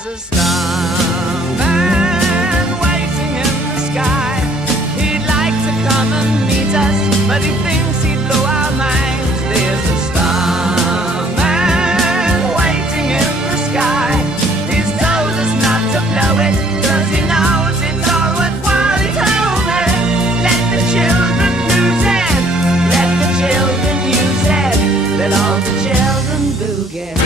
There's a starman waiting in the sky. He'd like to come and meet us, but he thinks he'd blow our minds. There's a starman waiting in the sky. He's told us not to blow it, 'cause he knows it's all worthwhile. He told me, let the children lose it, let the children use it, let all the children boogie.